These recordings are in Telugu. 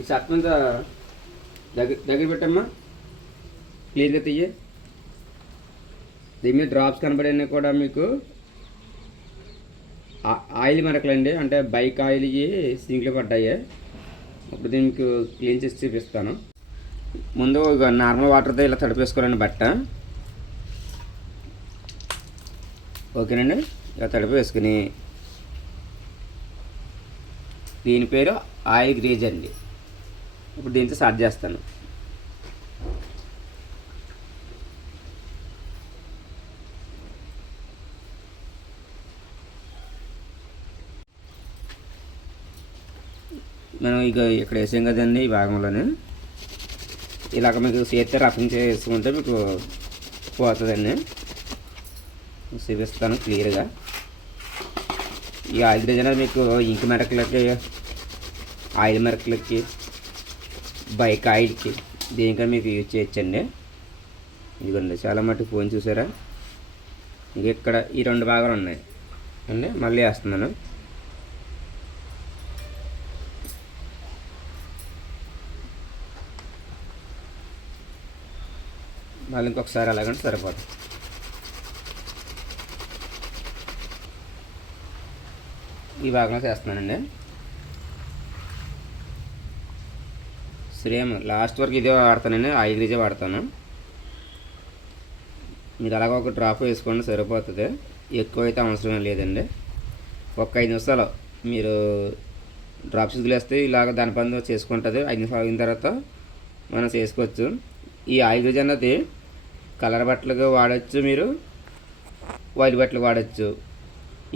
ఈ షర్ట్ దగ్గర దగ్గర పెట్టమ్మా. క్లియర్గా తీయ. దీని మీద డ్రాప్స్ కనబడినవి కూడా మీకు ఆ- ఆయిల్ మరకలండి. అంటే బైక్ ఆయిల్ సింక్లో పడ్డాయి. ఇప్పుడు దీన్ని మీకు క్లీన్ చేసి చూపిస్తాను. ముందు నార్మల్ వాటర్తో ఇలా తడిపేసుకోవాలండి బట్ట. ఓకేనండి? ఇలా తడిపి వేసుకుని దీని పేరు ఆయిల్ గ్రీజ్ అండి. ఇప్పుడు దీంతో స్టార్ట్ చేస్తాను. మనం ఇక ఇక్కడ వేసాం కదండి ఈ భాగంలోనే. ఇలాగ మీకు చేస్తే రఫింగ్ చేసుకుంటే మీకు పోతుందండి. చూపిస్తాను క్లియర్గా. ఈ ఆయిల్ గ్రీజ్ అనేది మీకు ఇంక మెరకలకి ఆయిల్ మెరకలకి బైక్ ఆయిల్కి దేనికైనా మీకు యూజ్ చేయొచ్చండి. ఇదిగోండి చాలా మట్టుకు ఫోన్ చూసారా? ఇంక ఇక్కడ ఈ రెండు భాగాలు ఉన్నాయి. అండి మళ్ళీ వేస్తున్నాను. మళ్ళీ ఇంకొకసారి అలాగంటే సరిపోతుంది ఈ భాగంలో చేస్తున్నానండి. సేమ్ లాస్ట్ వరకు ఇదే వాడతానండి ఆయిల్ గ్రీజే వాడతాను. మీరు అలాగ ఒక డ్రాప్ వేసుకోండి సరిపోతుంది. ఎక్కువ అయితే అవసరం లేదండి. ఒక ఐదు నిమిషాలు మీరు డ్రాప్స్ వదిలేస్తే ఇలాగ దాని పని చేసుకుంటుంది. ఐదు నిమిషాలు అయిన తర్వాత మనం చేసుకోవచ్చు. ఈ ఆయిల్ గ్రీజ్ అన్నది కలర్ బట్టలుగా వాడచ్చు మీరు వైట్ బట్టలు వాడచ్చు.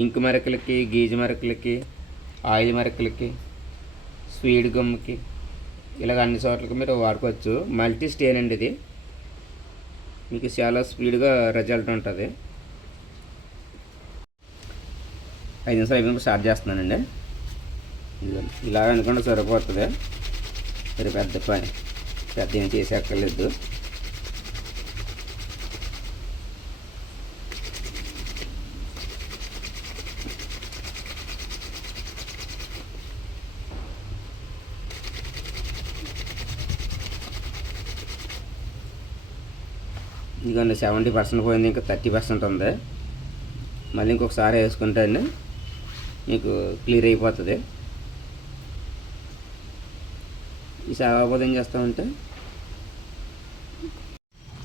ఇంకు మరకలకి గీజు మరకలకి ఆయిల్ మరకలకి స్వీడ్ గమ్కి ఇలాగ అన్ని చోట్లకి మీరు వాడుకోవచ్చు. మల్టీ స్టేన్ అండి ఇది. మీకు చాలా స్పీడ్గా రిజల్ట్ ఉంటుంది. ఐదు నిమిషాలు అయిపోయినప్పుడు స్టార్ట్ చేస్తున్నానండి. ఇలా ఇలాగ అనుకుంటే సరిపోతుంది. సరే పెద్ద పని. పెద్ద ఏం చేసేక్కర్లేదు. ఇదిగోండి సెవెంటీ పర్సెంట్ పోయింది ఇంకా థర్టీ పర్సెంట్ ఉంది. మళ్ళీ ఇంకొకసారి వేసుకుంటే అండి మీకు క్లియర్ అయిపోతుంది. ఈ సేవపోతే ఏం చేస్తామంటే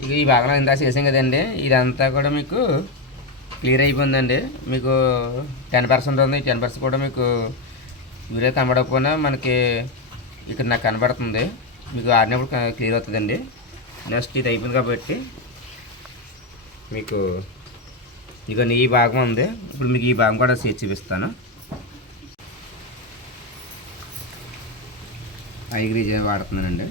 ఇక ఈ భాగంలో ఇందాక చేసాం కదండి ఇదంతా కూడా మీకు క్లియర్ అయిపోయిందండి. మీకు టెన్ పర్సెంట్ ఉంది టెన్ పర్సెంట్ కూడా మీకు వీడియో కనబడకపోయినా మనకి ఇక్కడ నాకు కనబడుతుంది. మీకు ఆడినప్పుడు క్లియర్ అవుతుందండి. నెక్స్ట్ ఇది అయిపోయింది కాబట్టి మీకు ఇక ఈ భాగం ఉంది. ఇప్పుడు మీకు ఈ భాగం కూడా చేసి చూపిస్తాను. ఐగ్రీజ్ వాడుతున్నానండి.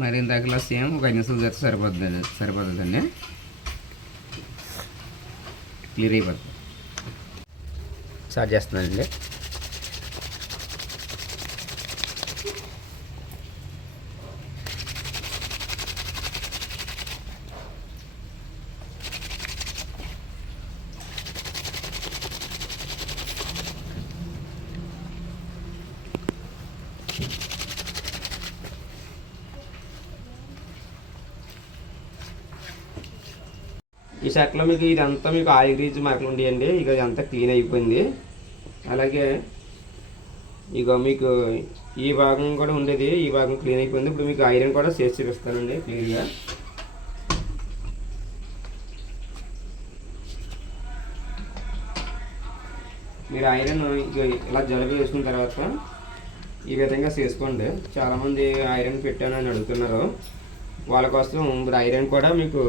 మరి ఇందాకలా సేమ్ ఒక ఐదు నిమిషాలు సరిపోతుంది సరిపోతుందండి. క్లియర్ అయిపోతుంది స్టార్ట్ చేస్తున్నానండి. ఈ షర్ట్లో మీకు ఇదంతా మీకు ఆయిల్ గ్రీజ్ మార్కులు ఉండేయండి. ఇక ఇదంతా క్లీన్ అయిపోయింది. అలాగే ఇక మీకు ఈ భాగం కూడా ఉండేది. ఈ భాగం క్లీన్ అయిపోయింది. ఇప్పుడు మీకు ఐరన్ కూడా చేసి చూపిస్తానండి క్లియర్గా. మీరు ఐరన్ ఇక ఇలా జలుబు వేసుకున్న తర్వాత ఈ విధంగా చేసుకోండి. చాలామంది ఐరన్ పెట్టాను అని అడుగుతున్నారు. వాళ్ళ కోసం ఇప్పుడు ఐరన్ కూడా మీకు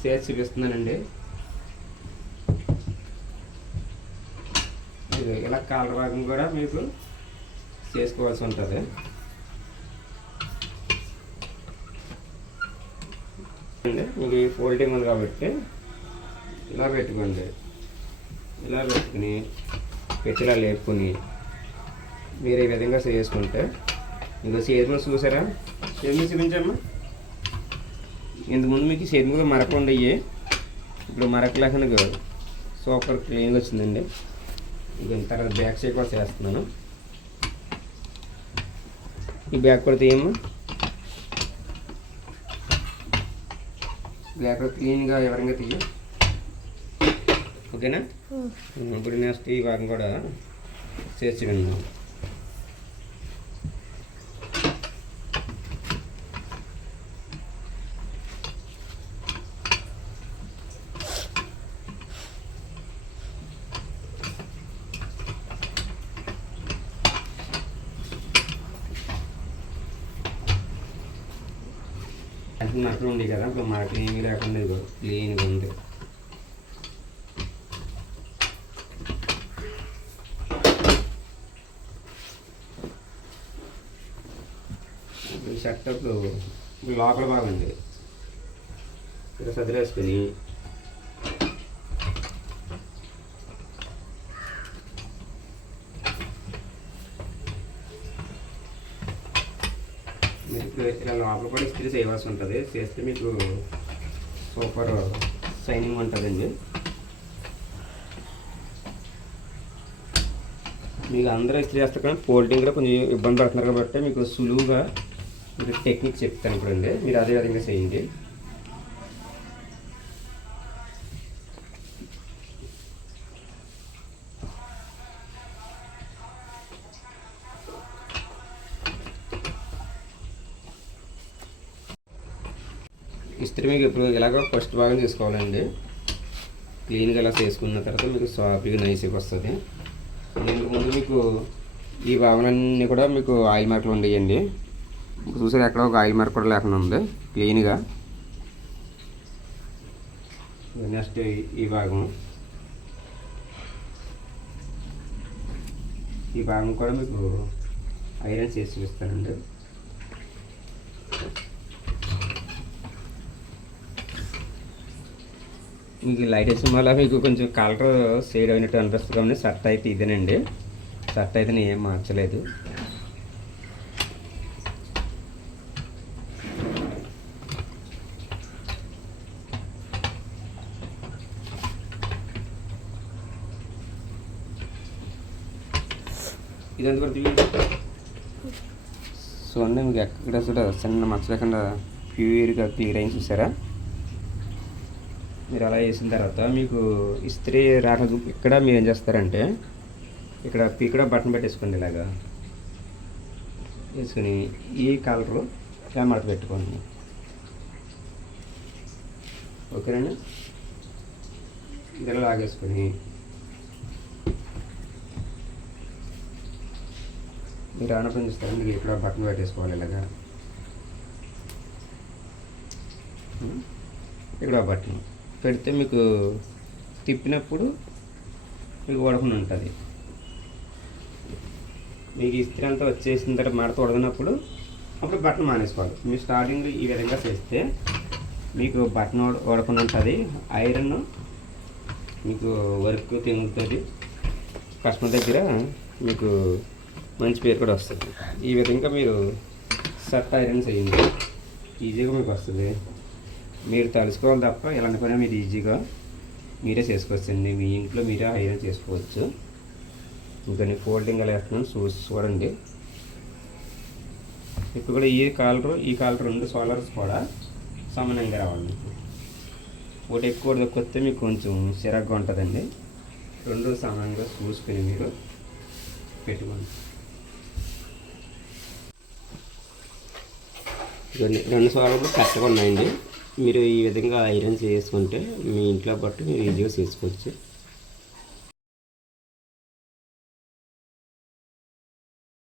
చేసి చూపిస్తున్నానండి. ఇలా కాలర్ భాగం కూడా మీకు చేసుకోవాల్సి ఉంటుంది. అండి మీకు ఫోల్డింగ్ ఉంది కాబట్టి ఇలా పెట్టుకోండి. ఇలా పెట్టుకుని పెట్టిలా లేపుకొని మీరు ఈ విధంగా చేసుకుంటే ఇంకా చైర్మన్ చూసారా? చైర్మన్ చూపించమ్మా. ఇంతకుముందు మీకు చేతి మీద మరక ఉండయి. ఇప్పుడు మరక లేకుండా సూపర్ క్లీన్గా వచ్చిందండి. ఇక తర్వాత బ్యాక్ సైడ్ కూడా చేస్తున్నాను. ఈ బ్యాక్ కూడా తీయమ్మా. బ్యాక్ కూడా క్లీన్గా ఎవరంగా తీయ. ఓకేనా ఇప్పుడు నెక్స్ట్ ఈ భాగం కూడా చేసి విన్నాను. అంటే ఉంది కదా ఇప్పుడు మరకలు ఏమీ లేకుండా ఇదిగో క్లీన్గా ఉంది. సెటప్ షర్ట్ లోపల బాగుంది. ఇక్కడ సదిలేసుకుని ఇలా లోపల కూడా ఇస్త్రీ చేయవలసి ఉంటుంది. చేస్తే మీకు సూపర్ షైనింగ్ ఉంటుందండి. మీకు అందరూ ఇస్త్రీ చేస్తారు కానీ ఫోల్డింగ్ కూడా కొంచెం ఇబ్బంది పడుతున్నారు కాబట్టి మీకు సులువుగా మీకు టెక్నిక్ చెప్తాను ఇప్పుడు అండి మీరు అదే విధంగా చేయండి. ఇస్త్రీ మీకు ఇప్పుడు ఇలాగ ఫస్ట్ భాగం తీసుకోవాలండి క్లీన్గా ఇలా చేసుకున్న తర్వాత మీకు సాఫీగా నైస్గా వస్తుంది. దీనికి ముందు మీకు ఈ భావనన్నీ కూడా మీకు ఆయిల్ మార్కులు ఉండేయండి. చూసారు ఎక్కడ ఒక ఆయిల్ మార్క్ కూడా లేకుండా ఉంది క్లీన్గా నెక్స్ట్ ఈ భాగం. ఈ భాగం కూడా మీకు ఐరన్ చేసి చూపిస్తానండి మీకు లైట్ వేసిన వల్ల మీకు కొంచెం కలర్ షేడ్ అయినట్టు అనిపిస్తుంది కానీ షర్ట్ అయితే ఇదేనండి. షర్ట్ అయితే నేను ఏం మార్చలేదు. ఇదంతా కూడా సో అన్నీ మీకు ఎక్కడ కూడా చిన్న మచ్చ లేకుండా ప్యూర్గా క్లియర్ అయింది చూసారా? మీరు అలా వేసిన తర్వాత మీకు ఇస్త్రీ రాక ఇక్కడ మీరు ఏం చేస్తారంటే ఇక్కడ ఇక్కడ బటన్ పెట్టేసుకోండి ఇలాగా. వేసుకుని ఈ కలరు ఇలా పెట్టుకోండి. ఓకేనండి ఇలా లాగేసుకొని. మీరు ఆనపని చూస్తారు మీకు ఇక్కడ బటన్ పెట్టేసుకోవాలి ఇలాగా. ఇక్కడ బటన్. పెడితే మీకు తిప్పినప్పుడు మీకు ఉడకుండా ఉంటుంది. మీకు ఇస్త్రీ అంతా వచ్చేసిన తర్వాత మడత ఉడకనప్పుడు అప్పుడు బటన్ మానేసుకోవాలి. మీరు స్టార్టింగ్ ఈ విధంగా చేస్తే మీకు బటన్ ఉడకుండా ఉంటుంది. ఐరన్ మీకు వర్క్ తిరుగుతుంది. కస్టమర్ దగ్గర మీకు మంచి పేరు కూడా వస్తుంది. ఈ విధంగా మీరు సెట్ ఐరన్ చేయండి. ఈజీగా మీకు వస్తుంది. మీరు తలుచుకోవాలి తప్ప ఇలాంటి పని మీరు ఈజీగా మీరే చేసుకోవచ్చండి. మీ ఇంట్లో మీరే ఐరన్ చేసుకోవచ్చు. ఇంకా నేను ఫోల్డింగ్ అలా వేస్తున్నాను చూసి చూడండి. ఇప్పుడు కూడా ఈ కాలర్ ఈ కాలర్ రెండు సోలర్స్ కూడా సమానంగా రావాలి. మీకు ఒకటి ఎక్కువ దొక్కొస్తే మీకు కొంచెం చిరాగ్గా ఉంటుందండి. రెండు సమానంగా చూసుకుని మీరు పెట్టుకోండి. ఇవన్నీ రెండు సార్లు కరెక్ట్గా ఉన్నాయండి. మీరు ఈ విధంగా ఐరన్ చేసుకుంటే మీ ఇంట్లో బట్టి మీరు ఈజీగా చేసుకోవచ్చు.